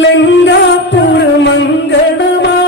லெங்கா புற மங்களமா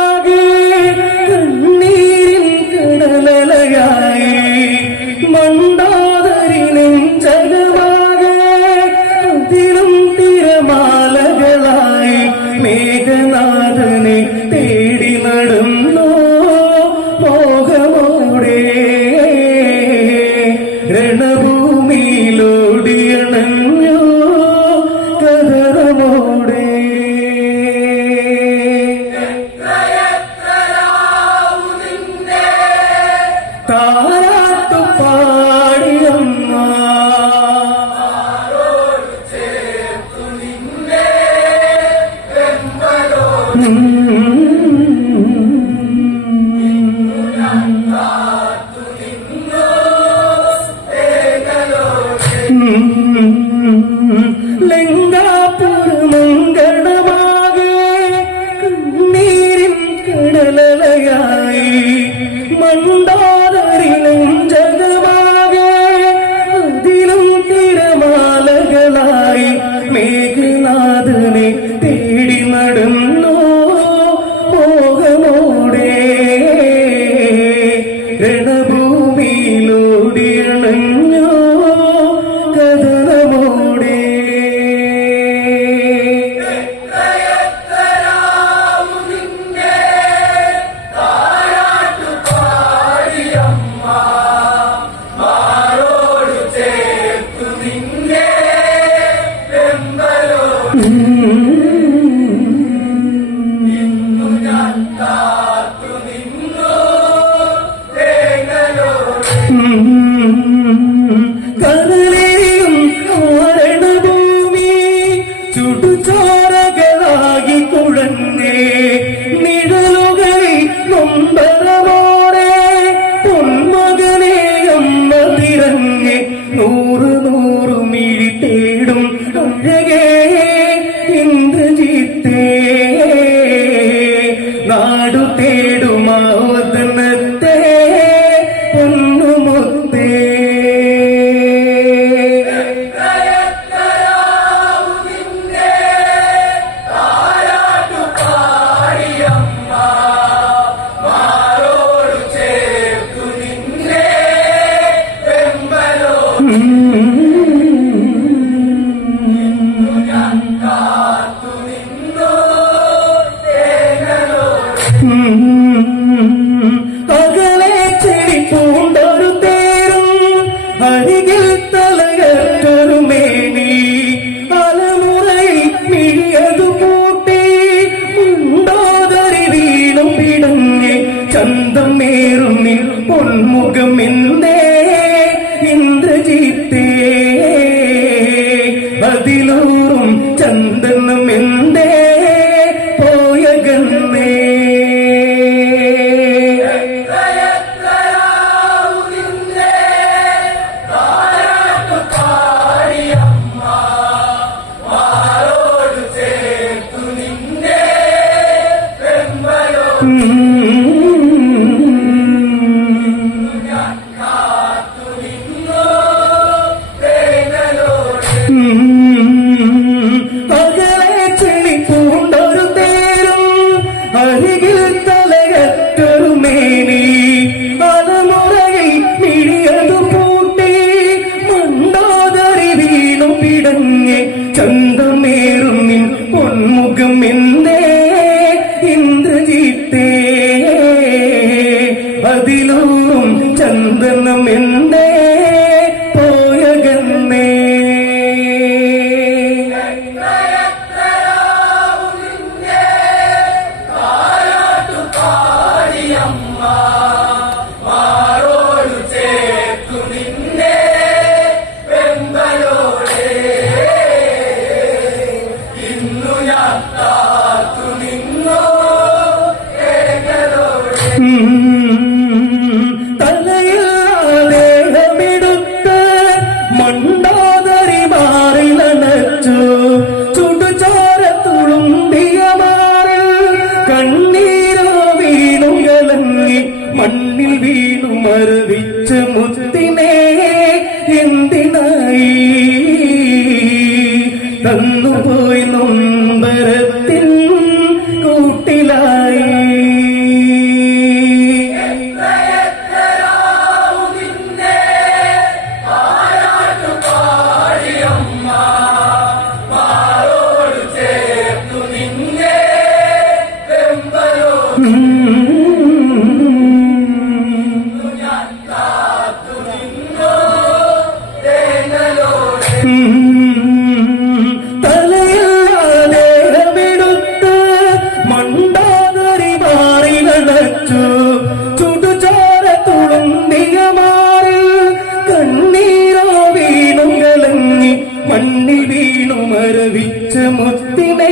Mm-hmm. barriga വീണുമരവിച്ച മുത്തിനേ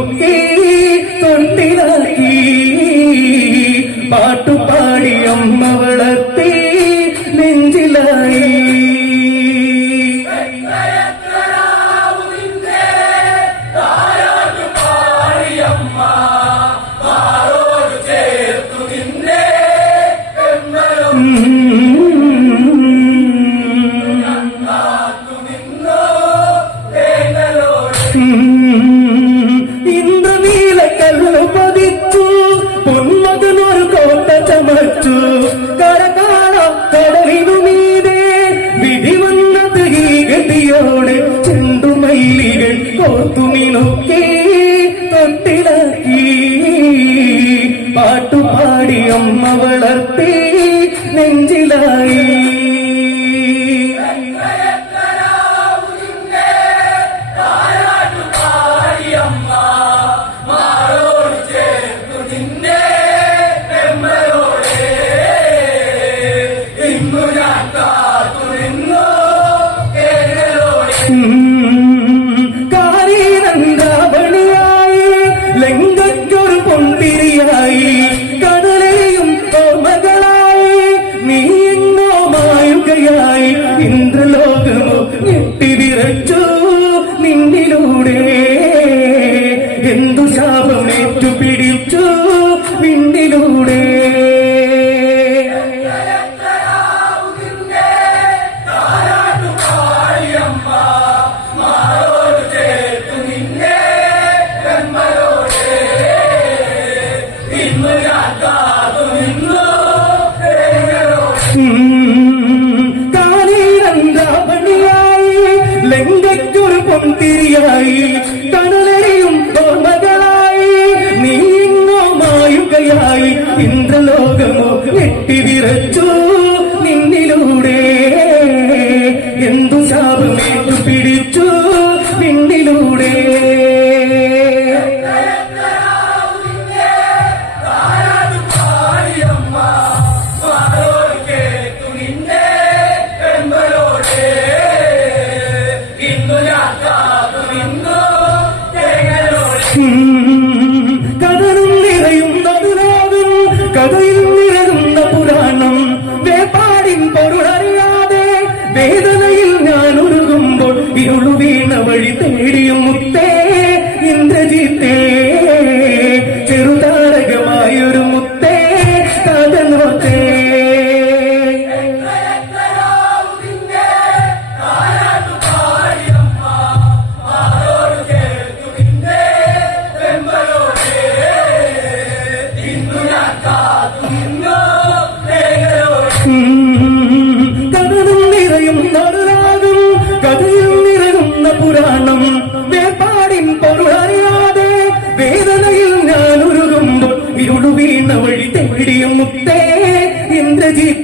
തൊണ്ടി തൊണ്ടിലാക്കി പാട്ടു ചിരിയോടെ ചെണ്ടുമല്ലികൾ കോർത്തുമിനൊക്കെ തൊട്ടിലാക്കി പാട്ടുപാടി അമ്മ വളർത്തി നെഞ്ചിലായി.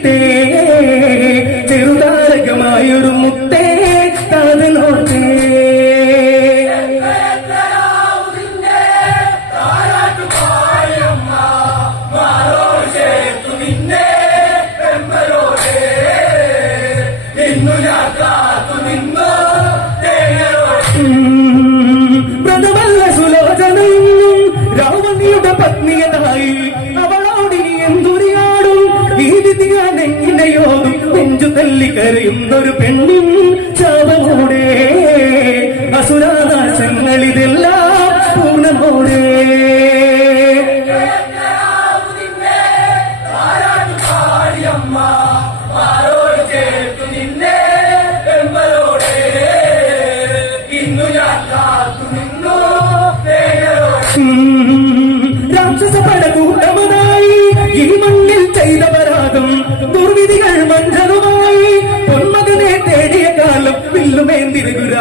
മുത്തേ ചെറുതാരകമായൊരു മുത്തേ. നെഞ്ചു തല്ലി കരയുന്നൊരു പെണ്ണിൻ ശാപമോടെ. അസുരാദാശങ്ങളിതെല്ലാം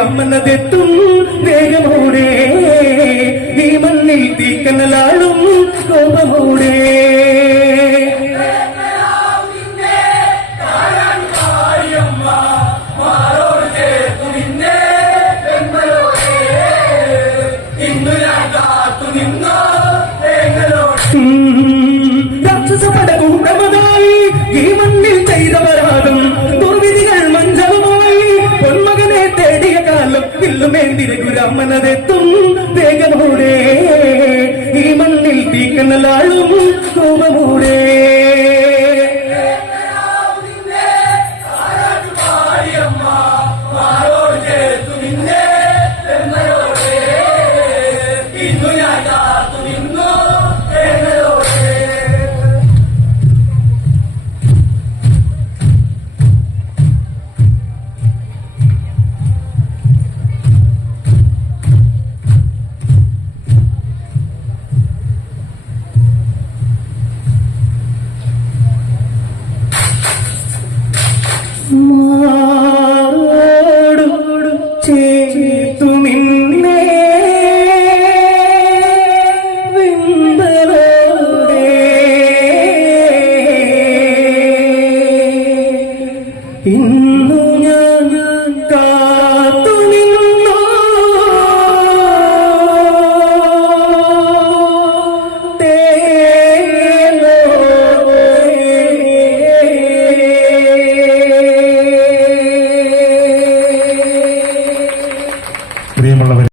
വില്ലുമേന്തിരുകുരാമനതെത്തും വേഗമോടെ ഈ മണ്ണിൽ തീക്കനലാളും കോപമൂടെ രാക്ഷസ പടകൂട്ടമതായി ഈ മണ്ണിൽ ചെയ്ത പരാഗം വില്ലുമേന്തിരുകുരാമനതെത്തും വേഗമോടെ ഈ മണ്ണിൽ തീക്കനലാളും കോപമോടെ